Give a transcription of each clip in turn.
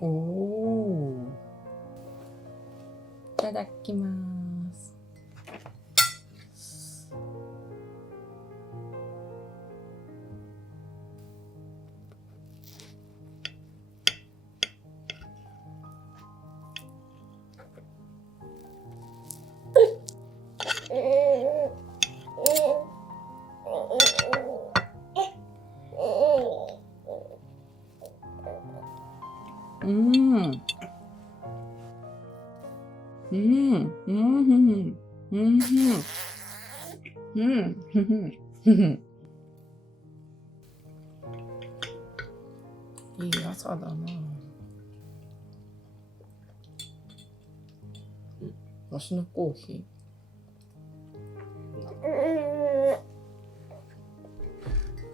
おお、いただきます。うん。うん。うん。うん。うん。いい朝だな。わしのコーヒー。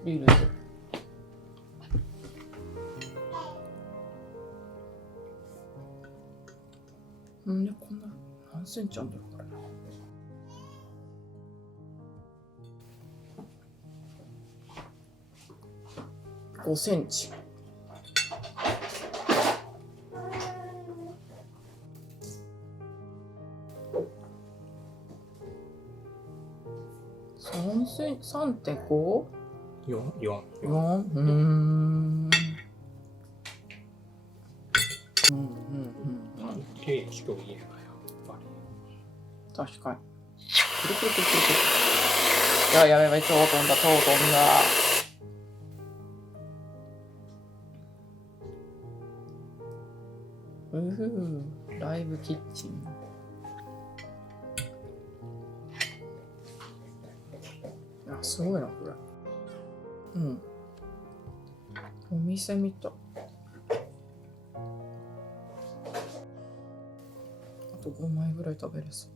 ビールで。なんでこんな何センチあんだろうこれ。5センチ。3.5？ 4。経費といえばやっぱり。確かに。くるくるくるくるくる。やばいやばいやばい、超飛んだ、超飛んだ。ライブキッチン。あ、すごいな、これ。うん。お店みたい。あと5枚ぐらい食べれそう。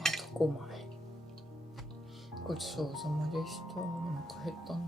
あと5枚。ごちそうさまでした。お腹減ったな。